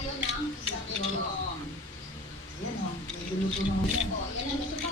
tayo ng isang ito. Ayan o, may luluto naman yan. O, yan ang gusto ko